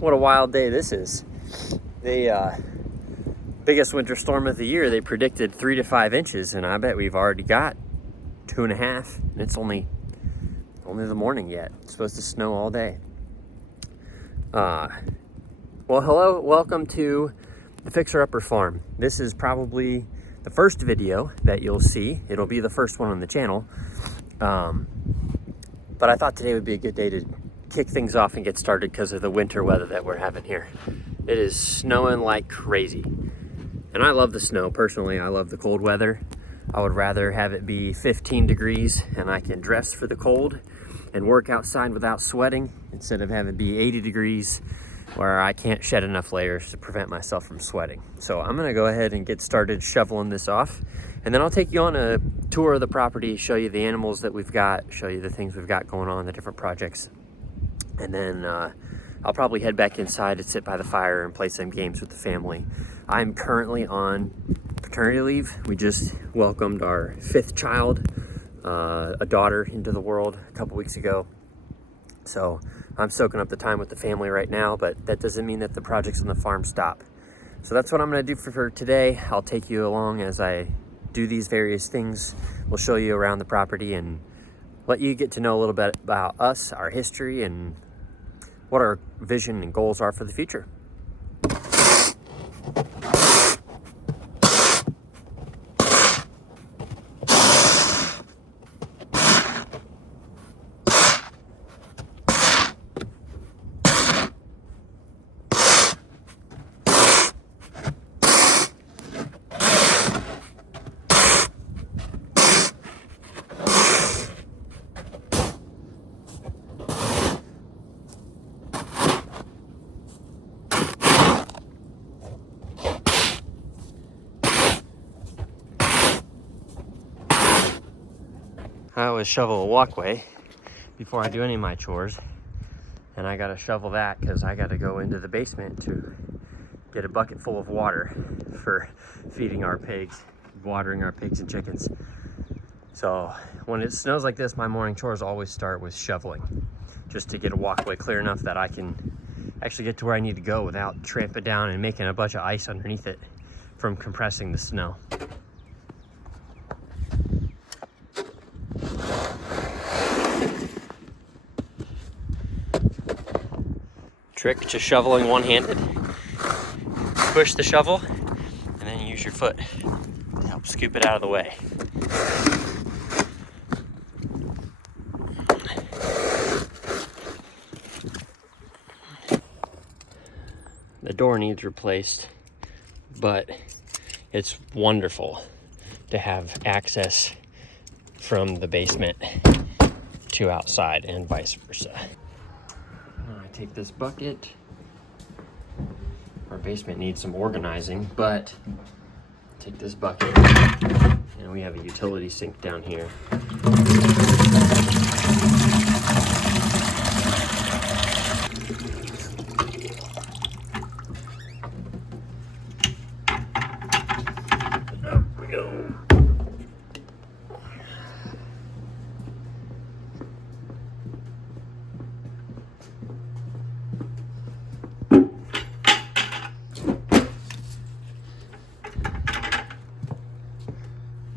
What a wild day this is. The biggest winter storm of the year, they predicted 3 to 5 inches, and I bet we've already got 2.5, and it's only the morning yet. It's supposed to snow all day. Well, hello, welcome to the Fixer Upper Farm. This is probably the first video that you'll see. It'll be the first one on the channel. But I thought today would be a good day to kick things off and get started because of the winter weather that we're having here. It is snowing like crazy. And I love the snow. Personally, I love the cold weather. I would rather have it be 15 degrees and I can dress for the cold and work outside without sweating instead of having it be 80 degrees where I can't shed enough layers to prevent myself from sweating. So I'm gonna go ahead and get started shoveling this off, and then I'll take you on a tour of the property, show you the animals that we've got, show you the things we've got going on, the different projects. And then I'll probably head back inside and sit by the fire and play some games with the family. I'm currently on paternity leave. We just welcomed our 5th child, a daughter, into the world a couple weeks ago. So I'm soaking up the time with the family right now, but that doesn't mean that the projects on the farm stop. So that's what I'm gonna do for today. I'll take you along as I do these various things. We'll show you around the property and let you get to know a little bit about us, our history, and what our vision and goals are for the future. I always shovel a walkway before I do any of my chores, and I gotta shovel that because I gotta go into the basement to get a bucket full of water for feeding our pigs, watering our pigs and chickens. So when it snows like this, my morning chores always start with shoveling, just to get a walkway clear enough that I can actually get to where I need to go without tramping down and making a bunch of ice underneath it from compressing the snow. Trick to shoveling one-handed: push the shovel and then use your foot to help scoop it out of the way. The door needs replaced, but it's wonderful to have access from the basement to outside and vice versa. I take this bucket. Our basement needs some organizing, but take this bucket, and we have a utility sink down here. Up we go.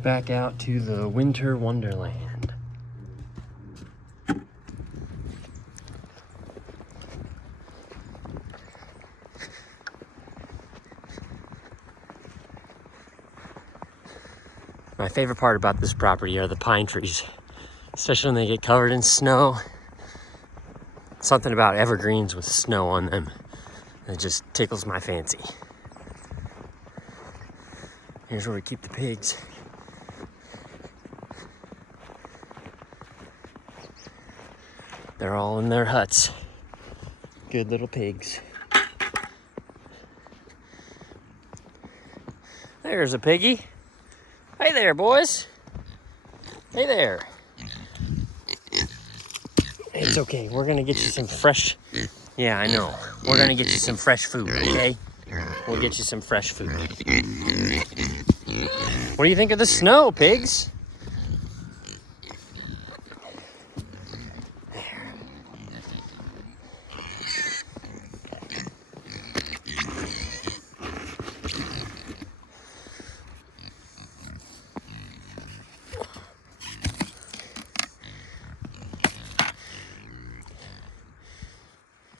Back out to the winter wonderland. My favorite part about this property are the pine trees, especially when they get covered in snow. Something about evergreens with snow on them, it just tickles my fancy. Here's where we keep the pigs. They're all in their huts. Good little pigs. There's a piggy. Hey there, boys. Hey there. It's okay. We're gonna get you some fresh... Yeah, I know. We're gonna get you some fresh food, okay? We'll get you some fresh food. What do you think of the snow, pigs?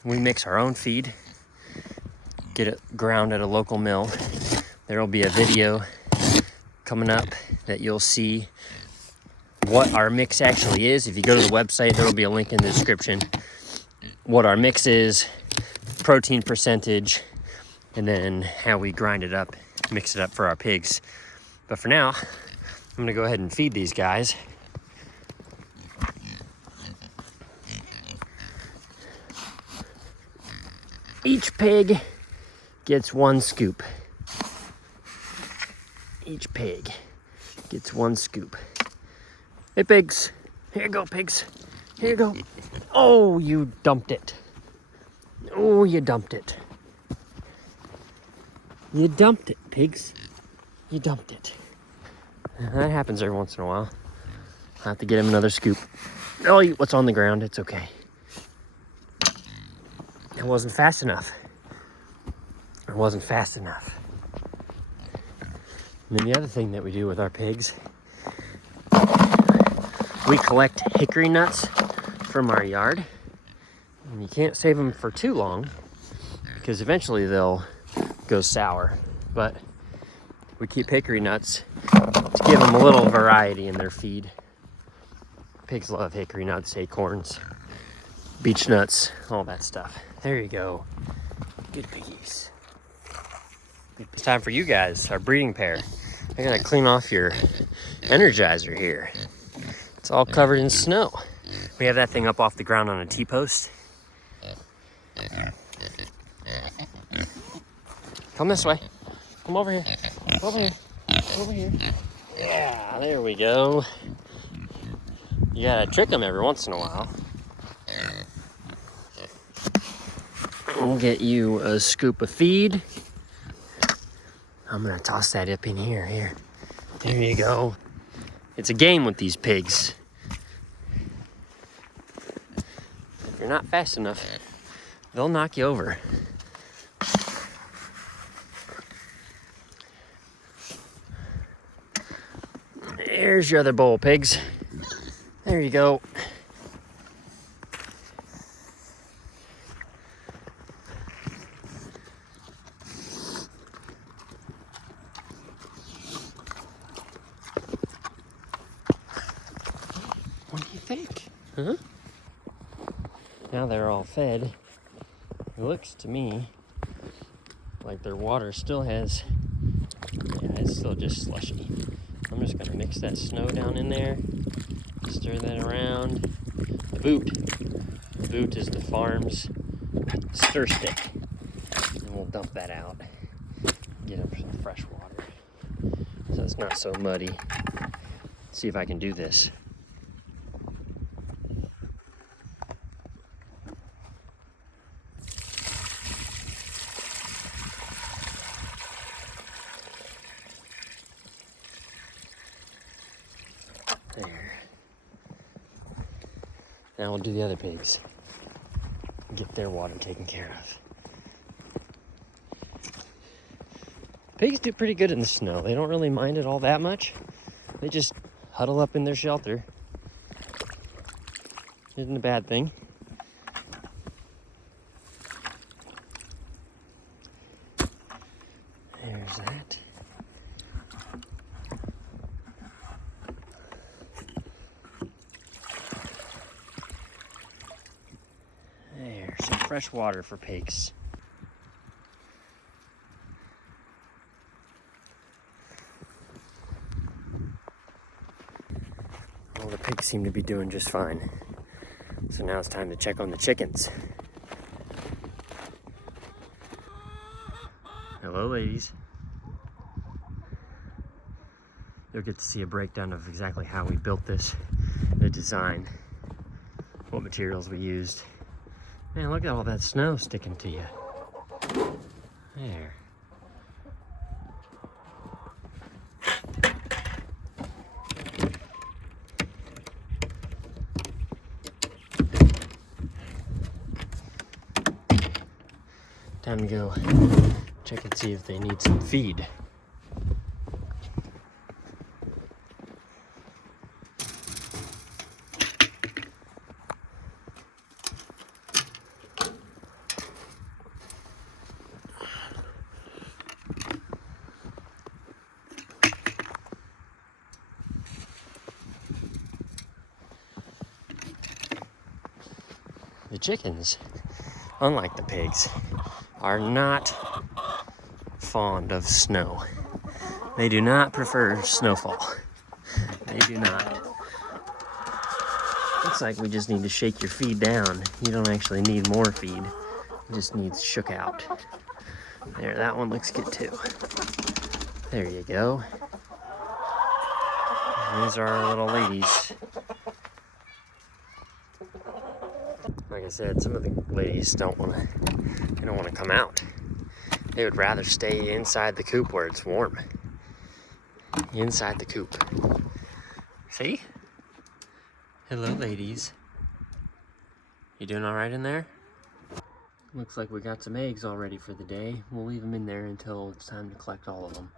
We mix our own feed, get it ground at a local mill. There will be a video coming up that you'll see what our mix actually is. If you go to the website, there will be a link in the description. What our mix is, protein percentage, and then how we grind it up, mix it up for our pigs. But for now, I'm gonna go ahead and feed these guys. Each pig gets 1 scoop. Each pig gets 1 scoop. Hey pigs, here you go pigs, here you go. Oh, you dumped it. Oh, you dumped it. You dumped it, pigs. You dumped it. That happens every once in a while. I'll have to get him another scoop. I'll eat what's on the ground, it's okay. It wasn't fast enough. It wasn't fast enough. And then the other thing that we do with our pigs, we collect hickory nuts from our yard. And you can't save them for too long because eventually they'll go sour. But we keep hickory nuts to give them a little variety in their feed. Pigs love hickory nuts, acorns, beech nuts, all that stuff. There you go. Good piggies. It's time for you guys, our breeding pair. I gotta clean off your Energizer here. It's all covered in snow. We have that thing up off the ground on a T-post. Come this way. Come over here. Over here. Over here. Yeah, there we go. You gotta trick them every once in a while. We'll get you a scoop of feed. I'm gonna toss that up in here. Here. There you go. It's a game with these pigs. If you're not fast enough, they'll knock you over. There's your other bowl, pigs. There you go. What do you think? Huh? Now they're all fed. It looks to me like their water still has, yeah, it's still just slushy. I'm just gonna mix that snow down in there, stir that around. The boot is the farm's stir stick. And we'll dump that out, get them some fresh water so it's not so muddy. Let's see if I can do this. There. Now we'll do the other pigs. Get their water taken care of. Pigs do pretty good in the snow. They don't really mind it all that much. They just huddle up in their shelter. Isn't a bad thing. There's that. There's some fresh water for pigs. Well, the pigs seem to be doing just fine. So now it's time to check on the chickens. Hello, ladies. You'll get to see a breakdown of exactly how we built this, the design, what materials we used. Man, look at all that snow sticking to you. There. Time to go check and see if they need some feed. The chickens, unlike the pigs, are not fond of snow. They do not prefer snowfall. They do not. Looks like we just need to shake your feed down. You don't actually need more feed. It just needs shook out. There, that one looks good too. There you go. These are our little ladies. Like I said, some of the ladies don't want to come out. They would rather stay inside the coop where it's warm. Inside the coop. See? Hello, ladies. You doing all right in there? Looks like we got some eggs all ready for the day. We'll leave them in there until it's time to collect all of them.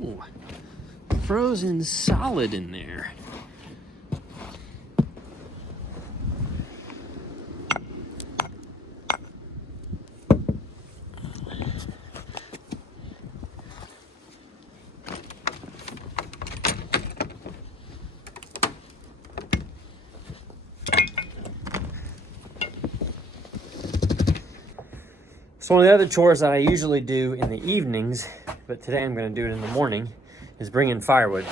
Ooh, frozen solid in there. So one of the other chores that I usually do in the evenings, but today I'm going to do it in the morning, is bring in firewood.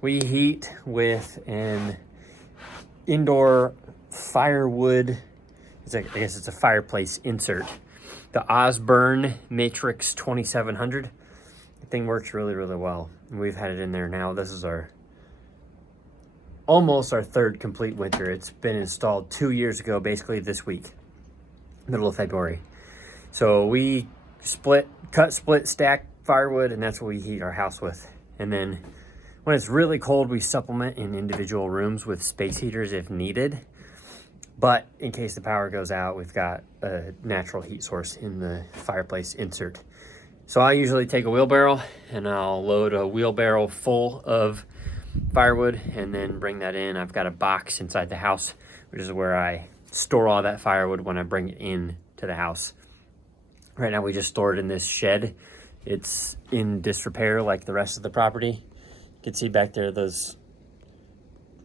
We heat with an indoor firewood, I guess it's a fireplace insert. The Osborne Matrix 2700. The thing works really, really well. And we've had it in there now. This is almost our third complete winter. It's been installed 2 years ago, basically this week, middle of February. So we cut, split, stack firewood, and that's what we heat our house with. And then when it's really cold, we supplement in individual rooms with space heaters if needed. But in case the power goes out, we've got a natural heat source in the fireplace insert. So I usually take a wheelbarrow and I'll load a wheelbarrow full of firewood and then bring that in. I've got a box inside the house, which is where I store all that firewood when I bring it in to the house. Right now we just store it in this shed. It's in disrepair like the rest of the property. You can see back there those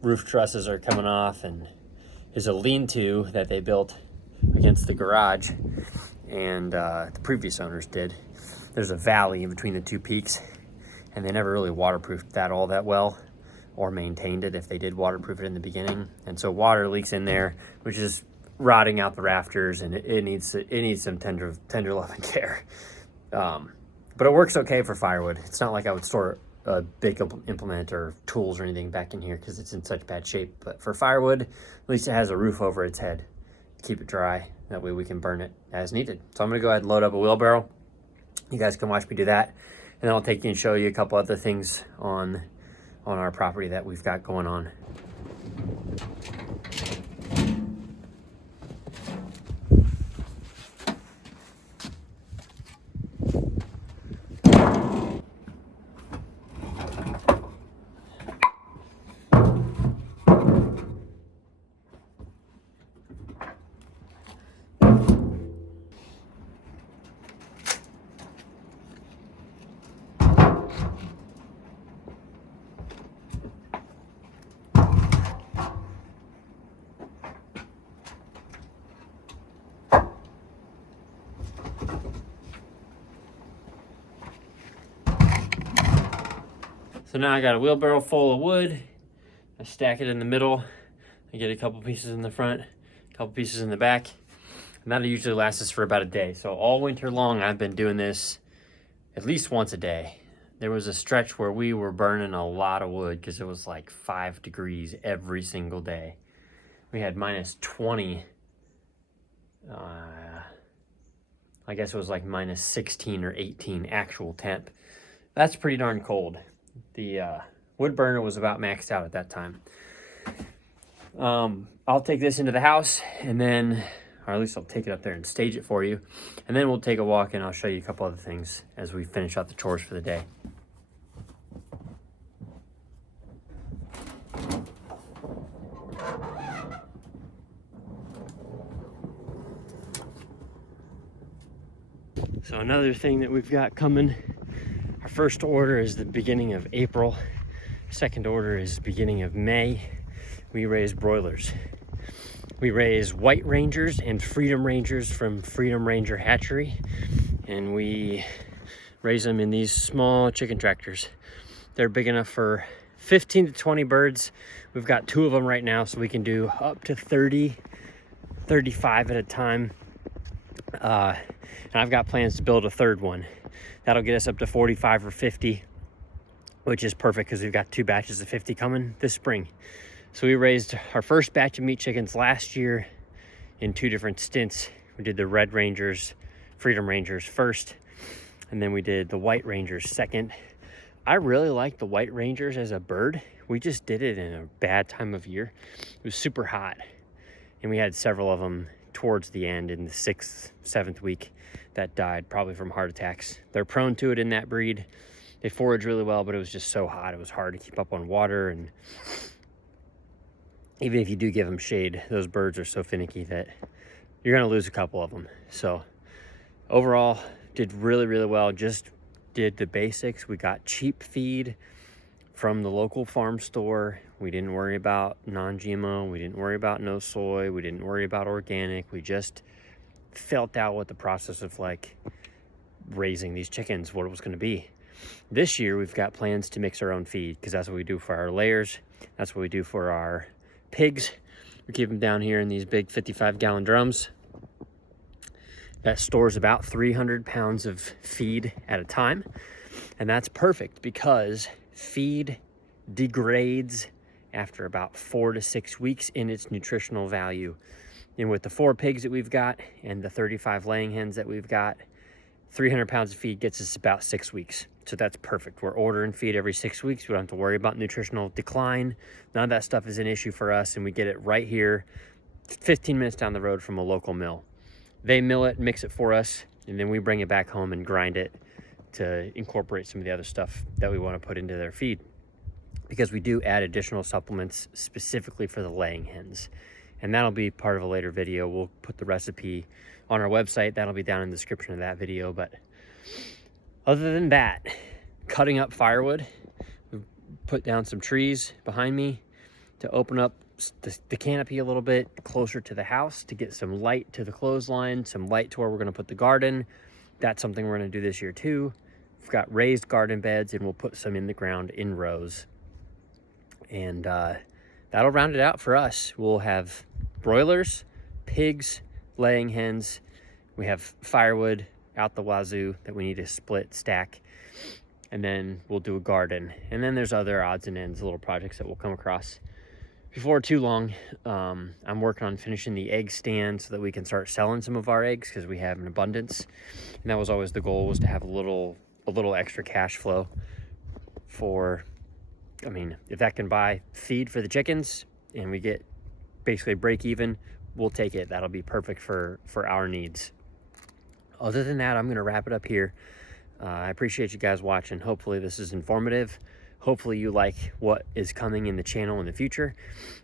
roof trusses are coming off, and there's a lean-to that they built against the garage, and the previous owners did. There's a valley in between the two peaks, and they never really waterproofed that all that well or maintained it if they did waterproof it in the beginning. And so water leaks in there, which is rotting out the rafters, and it needs some tender love and care. But it works okay for firewood. It's not like I would store a big implement or tools or anything back in here because it's in such bad shape. But for firewood, at least it has a roof over its head to keep it dry. That way we can burn it as needed. So I'm gonna go ahead and load up a wheelbarrow. You guys can watch me do that, and then I'll take you and show you a couple other things on our property that we've got going on. So now I got a wheelbarrow full of wood. I stack it in the middle. I get a couple pieces in the front, a couple pieces in the back. And that usually lasts us for about a day. So all winter long, I've been doing this at least once a day. There was a stretch where we were burning a lot of wood because it was like 5 degrees every single day. We had minus 20. I guess it was like minus 16 or 18 actual temp. That's pretty darn cold. The Wood burner was about maxed out at that time. I'll take this into the house and then, or at least I'll take it up there and stage it for you. And then we'll take a walk and I'll show you a couple other things as we finish out the chores for the day. So another thing that we've got coming, our first order is the beginning of April. Second order is beginning of May. We raise broilers. We raise White Rangers and Freedom Rangers from Freedom Ranger Hatchery. And we raise them in these small chicken tractors. They're big enough for 15 to 20 birds. We've got 2 of them right now, so we can do up to 30, 35 at a time. And I've got plans to build a 3rd one. That'll get us up to 45 or 50, which is perfect because we've got 2 batches of 50 coming this spring. So we raised our first batch of meat chickens last year in 2 different stints. We did the Red Rangers, Freedom Rangers first, and then we did the White Rangers second. I really like the White Rangers as a bird. We just did it in a bad time of year. It was super hot, and we had several of them towards the end in the 6th, 7th week that died, probably from heart attacks. They're prone to it in that breed. They forage really well, but it was just so hot. It was hard to keep up on water, and even if you do give them shade, those birds are so finicky that you're gonna lose a couple of them. So overall, did really, really well. Just did the basics. We got cheap feed from the local farm store. We didn't worry about non-GMO. We didn't worry about no soy. We didn't worry about organic. We just felt out what the process of like raising these chickens, what it was gonna be. This year, we've got plans to mix our own feed because that's what we do for our layers. That's what we do for our pigs. We keep them down here in these big 55-gallon drums. That stores about 300 pounds of feed at a time. And that's perfect because feed degrades after about 4 to 6 weeks in its nutritional value. And with the 4 pigs that we've got and the 35 laying hens that we've got, 300 pounds of feed gets us about 6 weeks. So that's perfect. We're ordering feed every 6 weeks. We don't have to worry about nutritional decline. None of that stuff is an issue for us, and we get it right here, 15 minutes down the road from a local mill. They mill it, mix it for us, and then we bring it back home and grind it to incorporate some of the other stuff that we want to put into their feed. Because we do add additional supplements specifically for the laying hens. And that'll be part of a later video. We'll put the recipe on our website. That'll be down in the description of that video. But other than that, cutting up firewood. We've put down some trees behind me to open up the canopy a little bit closer to the house to get some light to the clothesline, some light to where we're going to put the garden. That's something we're going to do this year too. We've got raised garden beds, and we'll put some in the ground in rows. And that'll round it out for us. We'll have broilers, pigs, laying hens. We have firewood out the wazoo that we need to split, stack, and then we'll do a garden. And then there's other odds and ends, little projects that we'll come across before too long. I'm working on finishing the egg stand so that we can start selling some of our eggs because we have an abundance. And that was always the goal, was to have a little extra cash flow for, I mean, if that can buy feed for the chickens and we get basically break even, we'll take it. That'll be perfect for our needs. Other than that, I'm going to wrap it up here. I appreciate you guys watching. Hopefully this is informative. Hopefully you like what is coming in the channel in the future.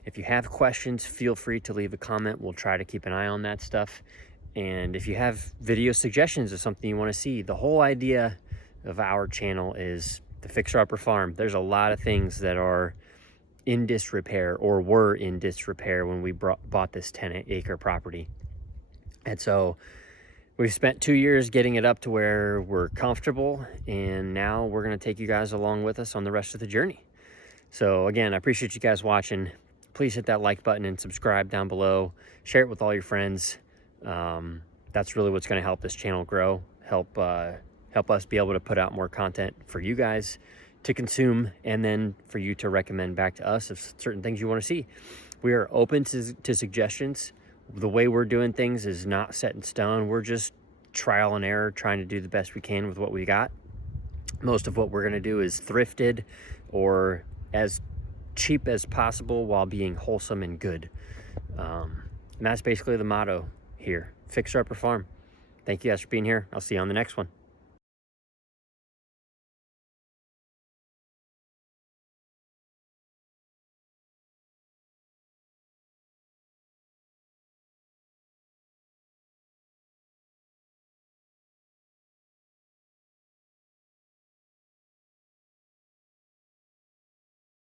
If you have questions, feel free to leave a comment. We'll try to keep an eye on that stuff. And if you have video suggestions of something you want to see, the whole idea of our channel is to fix our upper farm. There's a lot of things that are in disrepair or were in disrepair when we bought this 10-acre property. And so we've spent 2 years getting it up to where we're comfortable, and now we're going to take you guys along with us on the rest of the journey. So again, I appreciate you guys watching. Please hit that like button and subscribe down below. Share it with all your friends. That's really what's going to help this channel grow, help us be able to put out more content for you guys to consume, and then for you to recommend back to us of certain things you want to see. We are open to suggestions. The way we're doing things is not set in stone. We're just trial and error, trying to do the best we can with what we got. Most of what we're going to do is thrifted or as cheap as possible while being wholesome and good. And that's basically the motto here. Fixer Upper Farm. Thank you guys for being here. I'll see you on the next one.